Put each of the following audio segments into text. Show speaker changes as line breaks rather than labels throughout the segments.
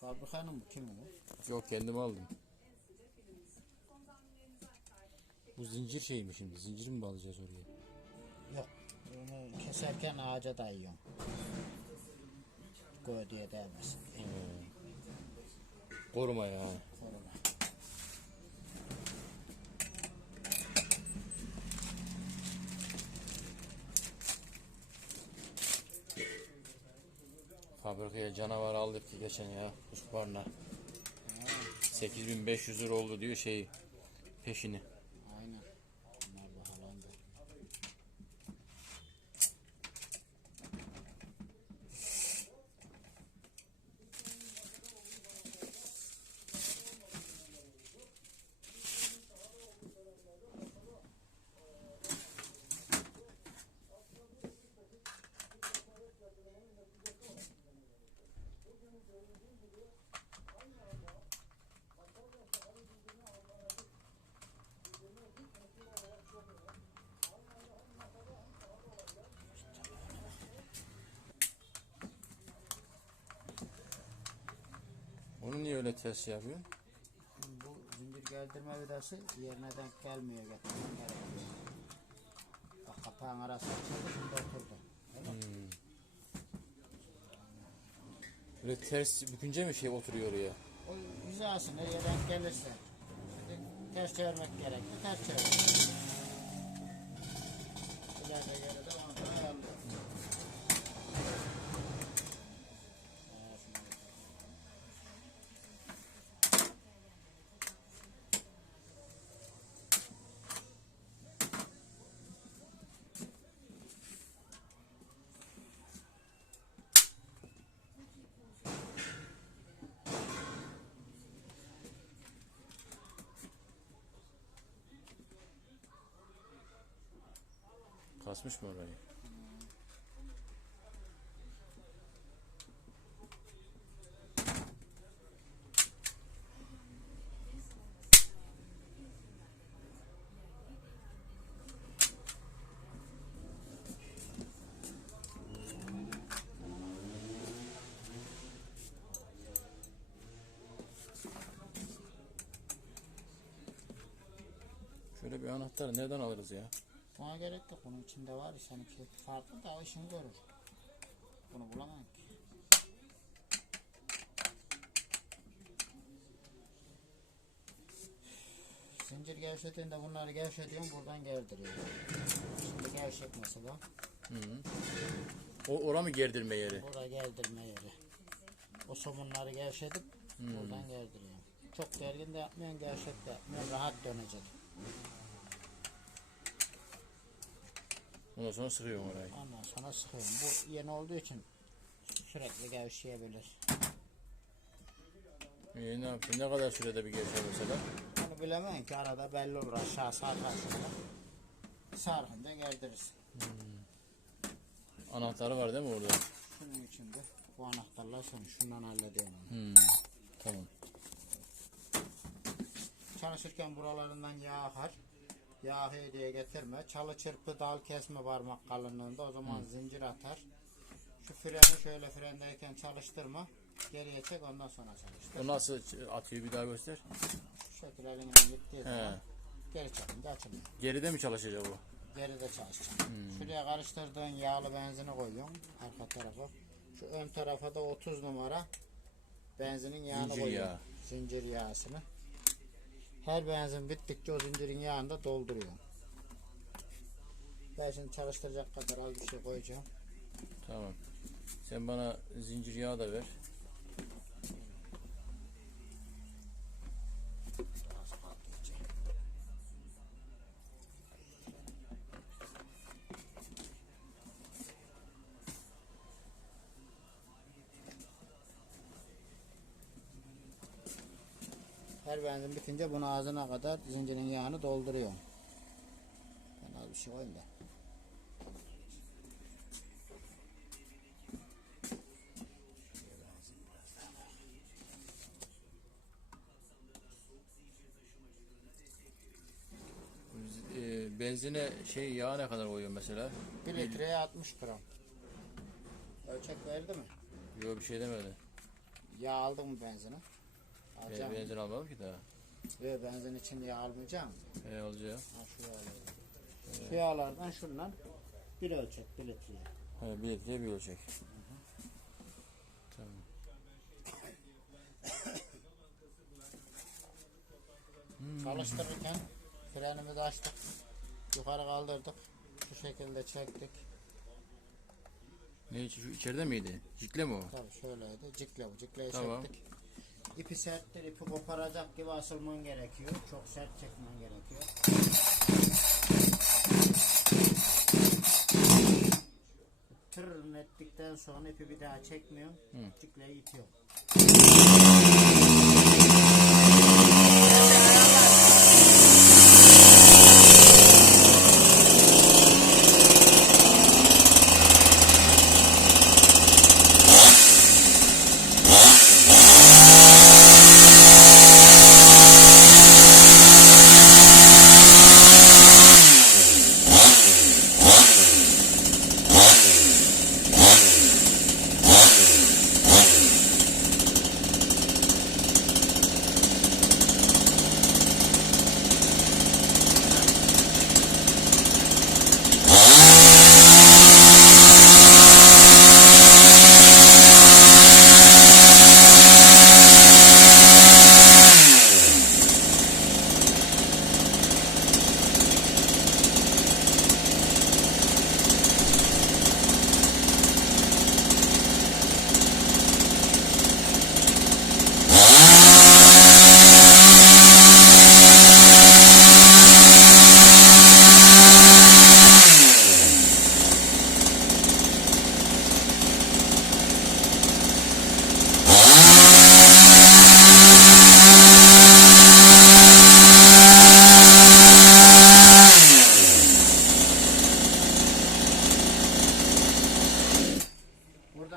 Fabrikanın mı? Kimin bu?
Yok kendim aldım. Bu zincir şey mi şimdi? Zincir mi bağlayacağız oraya?
Yok. Bunu keserken ağaca dayıyorum. Gövdeye değmesin diye.
Koruma ya.
Koruma.
Fabrikaya canavar aldık ki geçen ya. Husqvarna. 8500 lira oldu diyor şey peşini. Niye öyle ters yapıyorsun?
Şimdi bu zincir gerdirme vidası yerine denk gelmiyor getirmek gerekiyor. Bak kapağın arası açıldı şimdi oturdu. Değil mi?
Böyle ters bükünce mi şey oturuyor oraya?
O hizası nereye denk gelirse. Şimdi ters çevirmek gerekli. Ters çevir. İleride onu da ayarlıyor. Ha, şunu da-
Kasmış mı orayı? Şöyle bir anahtarı nereden alırız ya?
Buna gerek yok. Bunun içinde var. Seninki farklı da işini görür. Bunu bulamam ki. Zincir gevşettiğinde bunları gevşetiyorum buradan gerdiriyorum. Şimdi gevşek mesela.
O ora mı gerdirme yeri?
Buraya gerdirme yeri. O somunları gevşetip buradan gerdiriyorum. Çok gergin de yapmıyorum, gevşek de yapmıyorum. Rahat dönecek.
Ondan sonra sıkıyorum orayı.
Ondan sonra sıkıyorum. Bu yeni olduğu için sürekli gevşeyebilir.
İyi ne yapayım? Ne kadar sürede bir gevşer mesela?
Onu bilemem ki arada belli olur aşağı sarkarsın. Sarkınca gerdirirsin.
Anahtarı var değil mi orada?
Şunun içinde bu anahtarlar sonra şundan hallediyorum. onu.
Hmm. Tamam.
Çalışırken buralarından yağ akar. Yağ diye getirme. Çalı çırpı dal kesme parmak kalınlığında o zaman zincir atar. Şu freni şöyle frendeyken çalıştırma. Geriye çek ondan sonra çalıştır.
O nasıl atıyor bir daha göster.
Şu şekilde elinden gittiği zaman geri çekince açılıyor.
Geride mi çalışacak o?
Geride çalışacak. Şuraya karıştırdığın yağlı benzini koyuyorsun arka tarafa. Şu ön tarafa da 30 numara benzinin yağını
Zincir
koyuyorsun.
yağı.
Zincir yağısını. Her benzin bittikçe o zincirin yağını da dolduruyorsun. Ben şimdi çalıştıracak kadar az bir şey koyacağım.
Tamam. Sen bana zincir yağı da ver.
Her benzin bitince bunu ağzına kadar zincirin yağını dolduruyorum. Ben az bir şey koyayım da.
Ee, benzine şey yağ ne kadar koyuyor mesela?
1 litreye 60 gram. Ölçek verdi mi?
Yok bir şey demedi.
Yağ aldın mı benzini? Alacağım.
benzin almadım ki daha.
Ve benzin için yağ almayacağım.
E olacak.
Ha şu yağlardan. Şu yağlardan şundan bir ölçek, bir litre.
He, bir litre bir ölçek. Tamam.
Çalıştırırken frenimizi açtık. Yukarı kaldırdık. Şu şekilde çektik.
Ne şu içeride miydi? Cikle mi o?
Tabii şöyleydi. Cikle bu. Cikleyi
Tamam.
çektik. İpi serttir. ipi koparacak gibi asılman gerekiyor. Çok sert çekmen gerekiyor. Tırın ettikten sonra ipi bir daha çekmiyorum. Cikleyi itiyorum.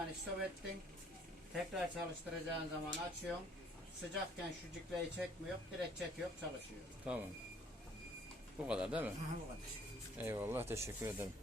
Buradan istop ettin. Tekrar çalıştıracağın zaman açıyorsun. Sıcakken şu cikleyi çekmiyor. Direkt çekiyor çalışıyor.
Tamam. Bu kadar değil mi?
Bu kadar.
Eyvallah teşekkür ederim.